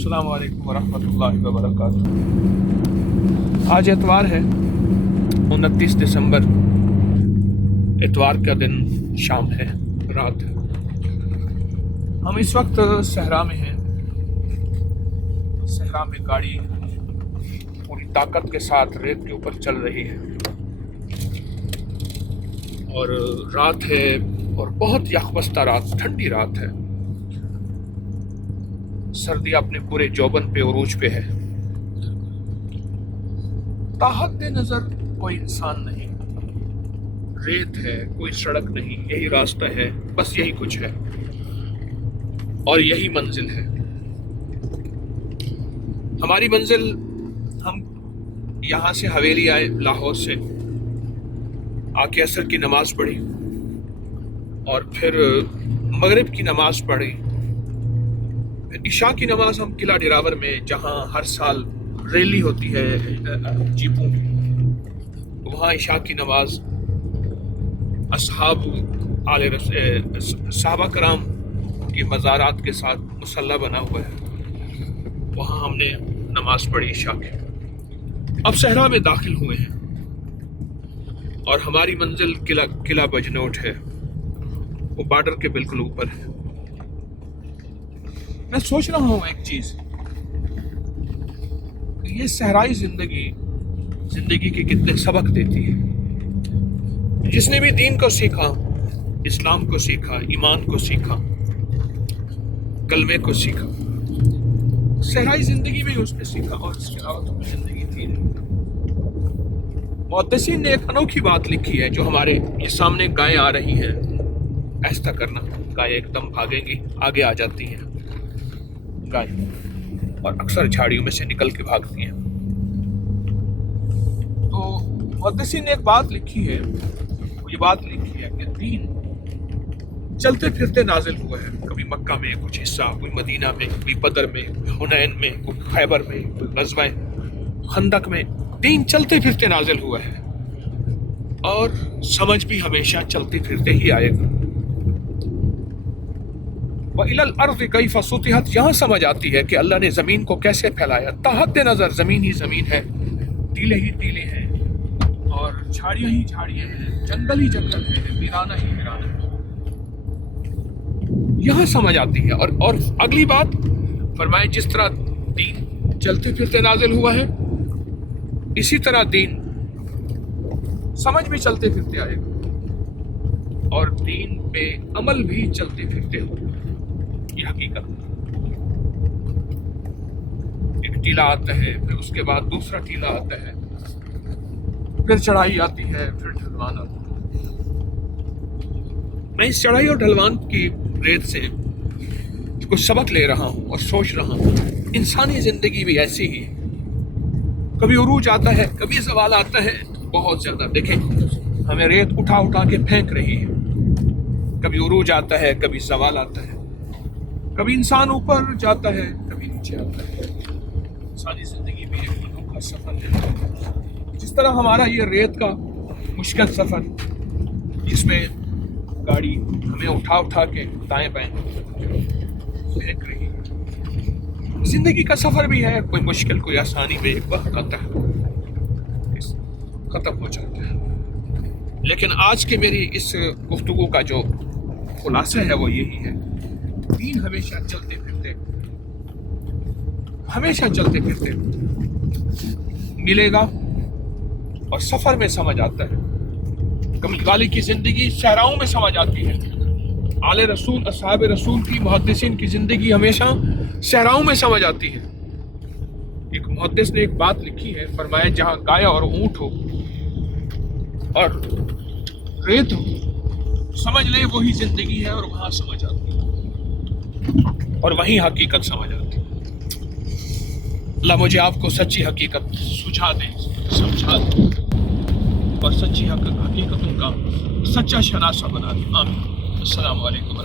अस्सलाम वालेकुम वरहमतुल्लाहि वबरकातुहू। आज एतवार है 29 दिसंबर। एतवार का दिन, शाम है, रात है। हम इस वक्त सहरा में हैं। सहरा में गाड़ी पूरी ताकत के साथ रेत के ऊपर चल रही है और रात है और बहुत यखबस्ता रात, ठंडी रात है। सर्दी अपने पूरे जौबन पे, उरूज पे है। ताहत नजर कोई इंसान नहीं, रेत है, कोई सड़क नहीं, यही रास्ता है, बस यही कुछ है और यही मंजिल है। हमारी मंजिल, हम यहाँ से हवेली आए, लाहौर से आके असर की नमाज पढ़ी और फिर मगरिब की नमाज पढ़ी, फिर इशा की नमाज हम किला डिरावर में, जहाँ हर साल रैली होती है जीपों, वहाँ इशा की नमाज असहाब साहबा कराम के मज़ारात के साथ मुसल्ला बना हुआ है, वहाँ हमने नमाज पढ़ी इशा की। अब सहरा में दाखिल हुए हैं और हमारी मंजिल किला बजनोट है, वो बॉर्डर के बिल्कुल ऊपर है। मैं सोच रहा हूँ एक चीज, ये सहराई जिंदगी के कितने सबक देती है। जिसने भी दीन को सीखा, इस्लाम को सीखा, ईमान को सीखा, कलमे को सीखा, सहराई जिंदगी में उसने सीखा और इसके अलावा तो जिंदगी थी नहीं। मुहद्दिसीन ने एक अनोखी बात लिखी है, जो हमारे ये सामने गायें आ रही हैं, ऐसा करना, गायें एकदम भागेंगी, आगे आ जाती हैं गायें, और अक्सर झाड़ियों में से निकल के भागती हैं। तो मुहद्दिसीन ने एक बात लिखी है, ये बात लिखी है कि दीन चलते फिरते नाजिल हुआ है। कभी मक्का में कुछ हिस्सा, कोई मदीना में, कोई बदर में, हुनैन में, कोई खैबर में, कोई ग़ज़वा खंदक में। दीन चलते फिरते नाजिल हुआ है और समझ भी हमेशा चलते फिरते ही आएगा। वइलल अर्ज़ कैफ़ सुतिहत, यहाँ समझ आती है कि अल्लाह ने ज़मीन को कैसे फैलाया। ताहत नज़र ज़मीन ही ज़मीन है, टीले ही टीले हैं और झाड़ियाँ ही झाड़ियाँ हैं, जंगल ही जंगल है, वीराना ही वीराना है। यहाँ समझ आती है। और अगली बात फरमाए, जिस तरह दीन चलते फिरते नाजिल हुआ है, इसी तरह दीन समझ भी चलते फिरते आएगा और दीन पे अमल भी चलते फिरते होगा। ये हकीकत। एक टीला आता है, फिर उसके बाद दूसरा टीला आता है, फिर चढ़ाई आती है, फिर ढलवान आता है। मैं इस चढ़ाई और ढलवान की रेत से कुछ सबक ले रहा हूँ और सोच रहा हूँ, इंसानी जिंदगी भी ऐसी ही है। कभी उरूज आता है, कभी ज़वाल आता है, बहुत ज्यादा। देखें, हमें रेत उठा उठा के फेंक रही है। कभी उरूज आता है, कभी ज़वाल आता है, कभी इंसान ऊपर जाता है, कभी नीचे आता है। इंसानी जिंदगी में एक अनोखा सफर है। जिस तरह हमारा ये रेत का मुश्किल सफर, जिसमें गाड़ी हमें उठा उठा के दाएं बाएं फेंक रही है, जिंदगी का सफर भी है। कोई मुश्किल, कोई आसानी में एक वक्त आता है, खत्म हो जाता है। लेकिन आज के मेरी इस गुफ्तगू का जो खुलासा है वो यही है, दीन हमेशा चलते फिरते मिलेगा और सफर में समझ आता है। कमल गाली की जिंदगी सहराओं में समझ आती है। आले रसूल, असहाब रसूल की, मुहद्दिसीन की जिंदगी हमेशा सहराओं में समझ आती है। एक मुहद्दिस ने एक बात लिखी है, फरमाया, जहां गाय और ऊंट हो और रेत हो, समझ ले वही जिंदगी है और वहां समझ आती है और वहीं हकीकत समझ आती है। अल्लाह मुझे आपको सच्ची हकीकत सुझा दे, समझा दे और सच्ची हकीकतों का सच्चा शनासा बना दे। आमीन। अस्सलामु अलैकुम।